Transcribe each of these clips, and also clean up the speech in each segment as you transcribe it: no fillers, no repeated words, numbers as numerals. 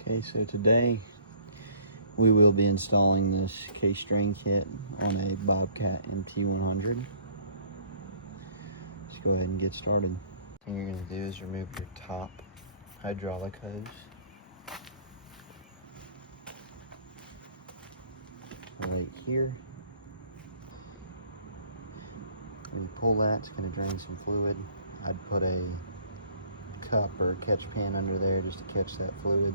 Okay, so today we will be installing this K-string kit on a Bobcat mt100. Let's go ahead and get started. The thing you're going to do is remove your top hydraulic hose. Right here. When you pull that, it's going to drain some fluid. I'd put a cup or a catch pan under there just to catch that fluid.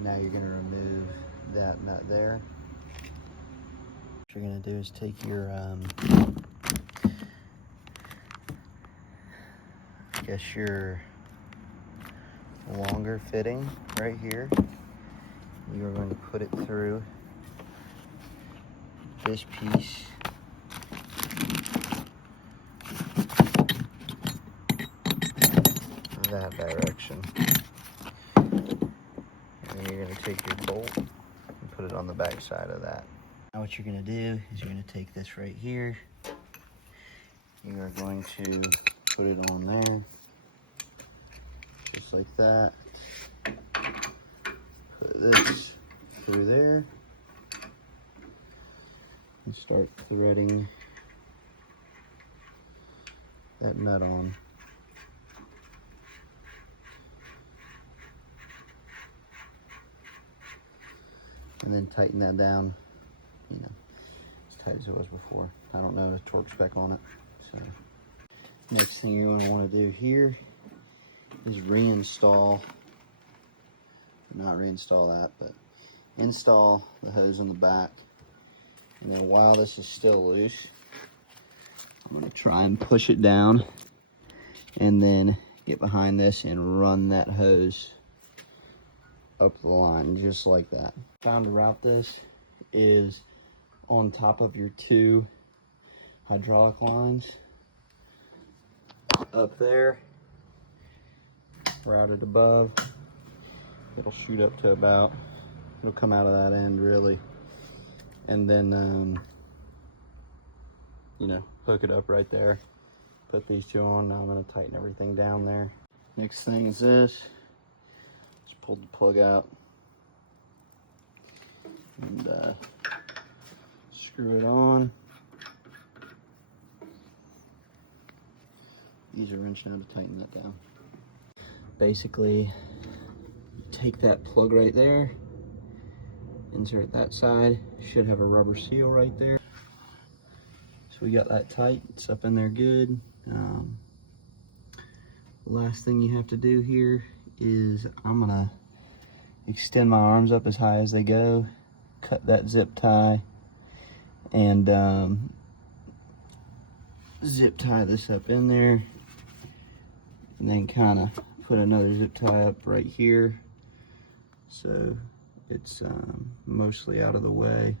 Now you're going to remove that nut there. What you're going to do is take your your longer fitting right here. You're going to put it through this piece that direction. And you're going to take your bolt and put it on the back side of that. Now what you're going to do is you're going to take this right here. You are going to put it on there, just like that. Put this through there and start threading that nut on. And then tighten that down, you know, as tight as it was before. I don't know the torque spec on it. So next thing you're going to want to do here is reinstall, not reinstall that, but install the hose on the back. And then while this is still loose, I'm going to try and push it down and then get behind this and run that hose up the line just like that. Time to route this is on top of your two hydraulic lines up there, routed above. It'll shoot up to about, it'll come out of that end really, and then you know, hook it up right there. Put these two on. Now I'm going to tighten everything down there. Next thing is this. Just pull the plug out and screw it on. Use a wrench now to tighten that down. Basically, take that plug right there, insert that side. Should have a rubber seal right there. So we got that tight. It's up in there good. The last thing you have to do here is I'm gonna extend my arms up as high as they go, cut that zip tie, and zip tie this up in there, and then kind of put another zip tie up right here so it's mostly out of the way.